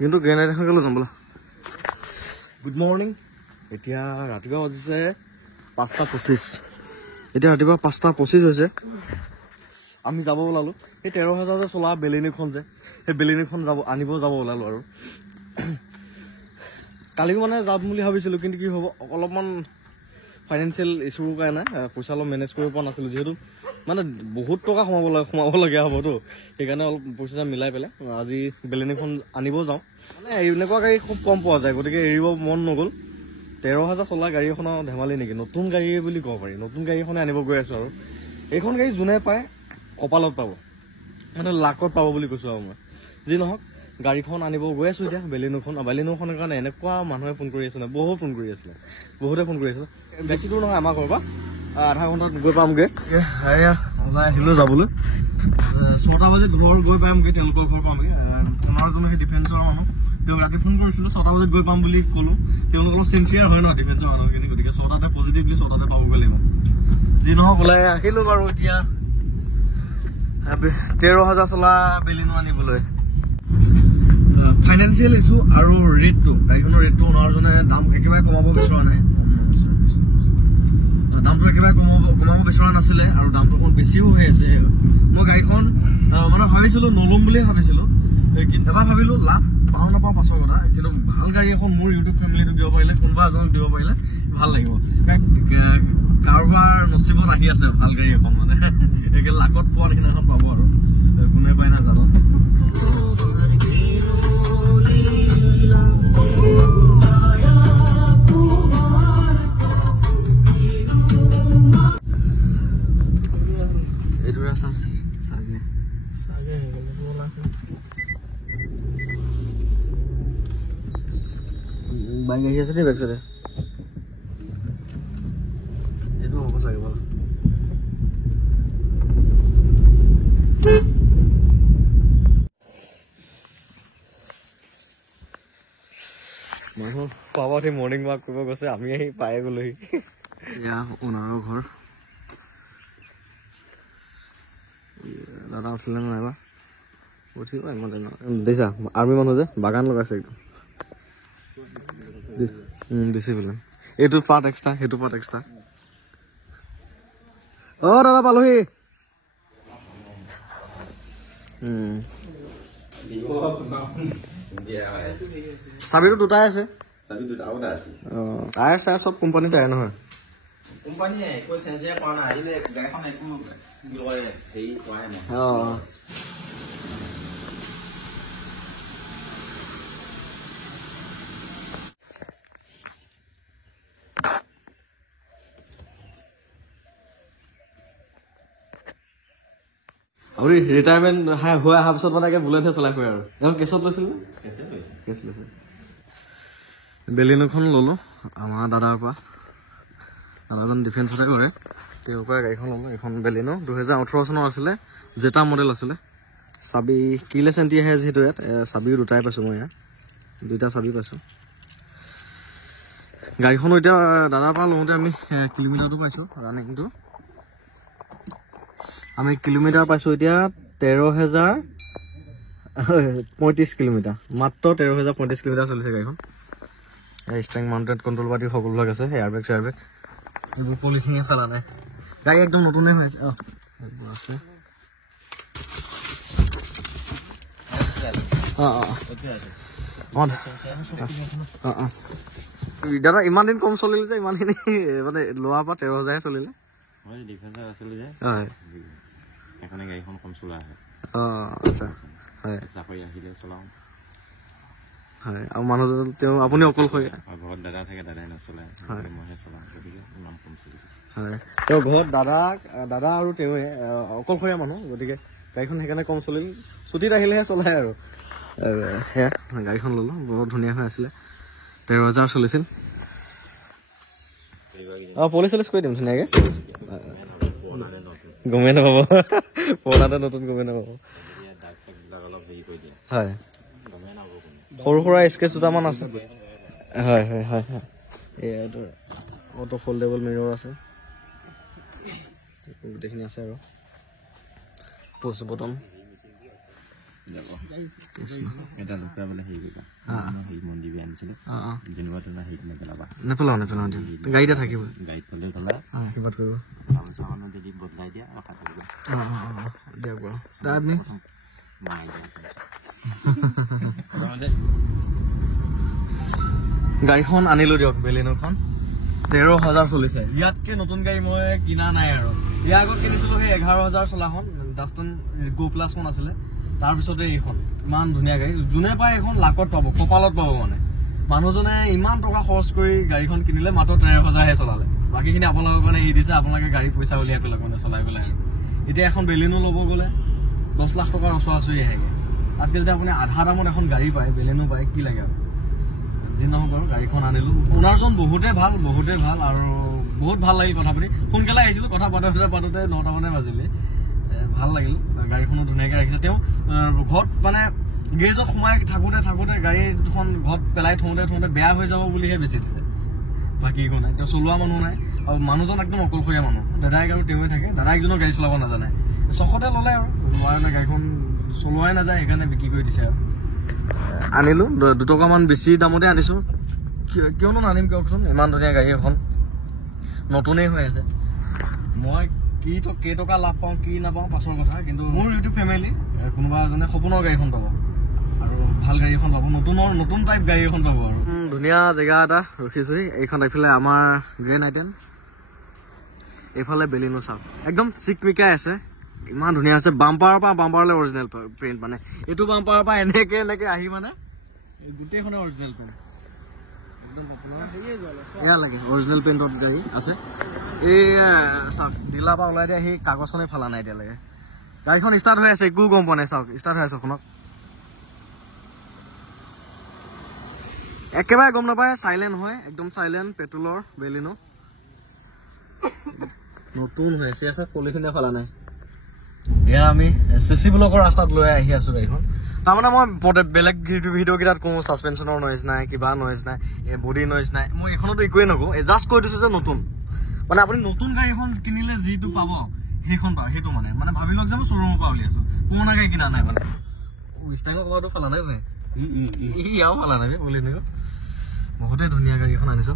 কিন্তু গ্ৰেনাইট এখন লৈ যাম বোলা গুড মৰ্ণিং এতিয়া ৰাতিপুৱা বাজিছে 5:25 এতিয়া ৰাতিপুৱা 5:25 হৈছে আমি যাব ওলালো এই 13,000 যে চলা বেলিনিখন যে সেই বেলিনিখন আনিব যাব ওলালো আৰু কালিও মানে যাম বুলি ভাবিছিলোঁ কিন্তু কি হ'ব অলপমান ফাইনেন্সিয়েল ইছ্যুৰ কাৰণে পইচা অলপ মেনেজ কৰিব পৰা নাছিলোঁ যিহেতু মানে বহুত টকা সোমাবলগীয়া হ'বতো সেইকাৰণে অলপ পইচা মিলাই পেলাই আজি বেলিনিখন আনিব যাওঁ মানে এনেকুৱা গাড়ী খুব কম পোৱা যায় গতিকে এৰিব মন নগ'ল 13,000 চলা গাড়ী এখনৰ ধেমালি নেকি নতুন গাড়ী বুলি ক'ব পাৰি নতুন গাড়ী এখনে আনিব গৈ আছোঁ আৰু এইখন গাড়ী যোনে পায় কপালত পাব মানে লাকত পাব বুলি কৈছোঁ আৰু মই যি নহওক গাড়ীখন আনিব গৈ আছোঁ এতিয়া বেলিনোখনৰ কাৰণে এনেকুৱা মানুহে ফোন কৰি আছিলে বহুতে ফোন কৰি আছিলে বেছি দূৰ নহয় আমাৰ ঘৰৰ পৰা আধা ঘণ্টাত গৈ পামগৈ ওলাই আহিলোঁ যাবলৈ 6টা বজাত ঘৰ গৈ পামগৈ তেওঁলোকৰ ঘৰ পামগৈ আমাৰজনো সেই ডিফেন্সৰ মানুহ তেওঁক ৰাতি ফোন কৰিছিলোঁ 6টা বজাত গৈ পাম বুলি ক'লোঁ তেওঁলোক অলপ চিনচিয়াৰ হয় ন ডিফেন্সৰ মানুহখিনি গতিকে 6টাতে পজিটিভলি 6টাতে পাবগৈ লাগিব যি নহওক ওলাই আহিলোঁ বাৰু এতিয়া 13,000 চলা বেলিনো আনিবলৈ ফাইনেন্সিয়েল ইছ্যু আৰু ৰেটটো গাড়ীখনৰ ৰেটটো ওনাৰজনে দাম একেবাৰে কমাব বিচৰা নাই দামটো একেবাৰে কমাব বিচৰা নাছিলে আৰু দামটো অকণ বেছিও হৈ আছে মই গাড়ীখন মানে ভাবিছিলোঁ নল'ম বুলিয়ে ভাবিছিলোঁ কিন্তু এবাৰ ভাবিলোঁ লাভ পাওঁ নাপাওঁ পাছৰ কথা কিন্তু ভাল গাড়ী এখন মোৰ ইউটিউব ফেমিলিটোক দিব পাৰিলে কোনোবা এজনক দিব পাৰিলে ভাল লাগিব কাৰোবাৰ নচিবত আহি আছে ভাল গাড়ী এখন মানে একে লাকত পোৱা নিচিনা এখন পাব আৰু কোনে পাই নাজানো এইটো ৰাস্তা চাগে বাইক আহি আছে দেই বেক চাইডে এইটো হ'ব চাগে বাৰু মানুহ পাব সেই মৰ্ণিং ৱাক কৰিব গৈছে আমি আহি পায়ে গ'লোহি এয়া ওনাৰৰ ঘৰ দাদা উঠিলে নাইবা উঠিব ইমান দিছা আৰ্মি মানুহ যে বাগান লগাইছে একদম ডিচিপ্লিন এইটো পাৰ্ট এক্সট্ৰা সেইটো পাৰ্ট এক্সট্ৰা অ' দাদা পালোহি চাবিটো দুটাই আছে টায়াৰ চায়াৰ চব কোম্পানী টায়াৰ নহয় আপুনি ৰিটায়াৰমেণ্ট হৈ অহাৰ পিছত মানে বুলেটহে চলাই ফুৰে আৰু এখন কেছত লৈছিল কেছ লৈছিল বেলিনোখন ল'লোঁ আমাৰ দাদাৰ পৰা দাদাজন ডিফেন্সতে কৰে তেওঁৰ পৰা গাড়ীখন ল'লোঁ এইখন বেলিনো 2018 চনৰ আছিলে জেটা মডেল আছিলে চাবি কিলে চেণ্টি আহে যিহেতু ইয়াত চাবিও দুটাই পাইছোঁ মই ইয়াত দুইটা চাবি পাইছোঁ গাড়ীখনো এতিয়া দাদাৰ পৰা লওঁতে আমি কিলোমিটাৰটো পাইছোঁ ৰানিংটো আমি কিলোমিটাৰ পাইছোঁ এতিয়া 13,035 কিলোমিটাৰ মাত্ৰ 13,035 কিলোমিটাৰ চলিছে গাড়ীখন ষ্ট্ৰেং মাউণ্টেড কণ্ট্ৰল পাৰ্টি সকলোবিলাক আছে এয়াৰবেগ চেয়াৰবেগ এইবোৰ পলিচিঙে খেলা নাই গাড়ী একদম নতুনে হৈ আছে এইবোৰ আছে দাদা ইমান দিন কম চলিলে যে ইমানখিনি মানে লোৱাৰ পৰা 13,000 চলিলে হয় এখনে গাড়ীখন কম চলোৱা হয় আচ্ছা হয় চাকৰি আহিলে চলাওঁ হয় আৰু মানুহজন তেওঁ আপুনি অকলশৰীয়া ঘৰত দাদা থাকে দাদাই নচলায় মইহে চলাওঁ গতিকে নাম কম চলিছে হয় তেওঁ ঘৰত দাদা আৰু তেওঁৱে অকলশৰীয়া মানুহ গতিকে গাড়ীখন সেইকাৰণে কম চলিল ছুটীত আহিলেহে চলায় আৰু সেয়া গাড়ীখন ল'লোঁ বৰ ধুনীয়া হৈ আছিলে 13,000 চলিছিল পলিচ কৰি দিম ধুনীয়াকৈ গমেই নাপাব পুৰণাতে নতুন গমেই নাপাব হয় সৰু সুৰা স্কেচ দুটামান আছে হয় হয় হয় হয় এইটো অটো ফল্ডেবল মিৰৰ আছে গোটেইখিনি আছে আৰু পুছ বটন এটা লোকে বোলে হেৰি কৰিবা হেৰি মন্দিৰ আনিছিলো যেনিবা তোমাৰ হেৰি নেপেলাবা নেপেলাও গাড়ীতে থাকিব গাড়ীত থলে থলে কিবা কৰিব মানুহ যদি বদলাই দিয়া কথা কৰিব দিয়ক বাৰু তাৰ আপুনি গাড়ীখন আনিলো দিয়ক বেলিনোখন 13,000 চলিছে ইয়াতকে নতুন গাড়ী মই কিনা নাই আৰু ইয়াৰ আগত কিনিছিলো সেই 11,000 চলাখন ডাষ্টন গো প্লাছখন আছিলে তাৰপিছতে এইখন ইমান ধুনীয়া গাড়ী যোনে পায় এইখন লাকত পাব কপালত পাব মানে মানুহজনে ইমান টকা খৰচ কৰি গাড়ীখন কিনিলে মাত্ৰ 13,000হে চলালে বাকীখিনি আপোনালোকৰ কাৰণে এৰি দিছে আপোনালোকে গাড়ী পইচা উলিয়াই পেলাই মানে চলাই পেলাই আৰু এতিয়া এখন বেলিনো ল'ব গ'লে 10 লাখ টকাৰ ওচৰা-ওচৰি আহেগৈ তাতকৈ যদি আপুনি আধা দামত এখন গাড়ী পায় বেলিনো পায় কি লাগে আৰু যি নহওক বাৰু গাড়ীখন আনিলো ওনাৰজন বহুতে ভাল আৰু বহুত ভাল লাগিল কথা পাতি সোনকালে আহিছিলো কথা পাতোতে 9টা মানে বাজিলে ভাল লাগিল গাড়ীখনো ধুনীয়াকৈ ৰাখিছে তেওঁ ঘৰত মানে গেৰেজত সোমাই থাকোঁতে গাড়ী দুখন ঘৰত পেলাই থওঁতে বেয়া হৈ যাব বুলিহে বেছি দিছে বাকী একো নাই তেওঁ চলোৱা মানুহ নাই আৰু মানুহজন একদম অকলশৰীয়া মানুহ দাদাইক আৰু তেওঁৱে থাকে দাদাইকজনৰ গাড়ী চলাব নাজানে চখতে ল'লে আৰু নোৱাৰে গাড়ীখন চলোৱাই নাযায় সেইকাৰণে বিক্ৰী কৰি দিছে আৰু আনিলো 2 টকামান বেছি দামতে আনিছো কিয়নো নানিম কওকচোন ইমান ধুনীয়া গাড়ী এখন নতুনেই হৈ আছে মই কেইটকা লাভ পাওঁ কি নাপাওঁ পাছৰ কথা কিন্তু মোৰ ইউটিউব ফেমিলি কোনোবা এজনে সপোনৰ গাড়ীখন পাব আৰু ভাল গাড়ী এখন পাব নতুন টাইপ গাড়ী এখন পাব আৰু ধুনীয়া জেগা এটা ৰখিছো এইখন এইফালে আমাৰ গ্ৰেণ্ড আইটেম এইফালে বেলিনো চাওক একদম চিকমিকাই আছে ইমান ধুনীয়া আছে বাম্পাৰৰ পৰা বাম্পাৰলৈ অৰিজিনেল প্ৰিণ্ট মানে এইটো বাম্পাৰৰ পৰা এনেকে আহি মানে গোটেইখনে অৰিজিনেল প্ৰিণ্ট একদম এয়া লাগে অৰিজিনেল প্ৰিণ্টত গাড়ী আছে এই চাওক ডিলাৰ পৰা ওলাই দিয়া সেই কাগজখনে ফালা নাই এতিয়ালৈকে গাড়ীখন ষ্টাৰ্ট হৈ আছে একো গম পোৱা নাই চাওক ষ্টাৰ্ট হৈ আছে শুনক একেবাৰে গম নাপায় চাইলেণ্ট হয় একদম চাইলেণ্ট পেট্ৰলৰ বেলিনো নতুন হৈ আছে পলিথিনে ফালা নাই এয়া আমি চিচি ব্লকৰ ৰাস্তাত লৈ আহি আছো গাড়ীখন তাৰমানে মই বেলেগ ভিডিঅ' কেইটাত কওঁ ছাছপেনশ্যনৰ নইজ নাই কিবা নইজ নাই বডি নইজ নাই মই এইখনতো একোৱেই নকওঁ জাষ্ট কৈ দিছো যে নতুন মানে আপুনি নতুন গাড়ী এখন কিনিলে যিটো পাব সেইখন পাব সেইটো মানে ভাবি লওক যে মই শ্ব'ৰুমৰ পৰা উলিয়াইছো পুৰণা গাড়ী কিনা নাই মানে ষ্টাইলৰ কবাটো ফালা নাই ইয়াও ফালা নাই বুলি বহুতে ধুনীয়া গাড়ী এখন আনিছো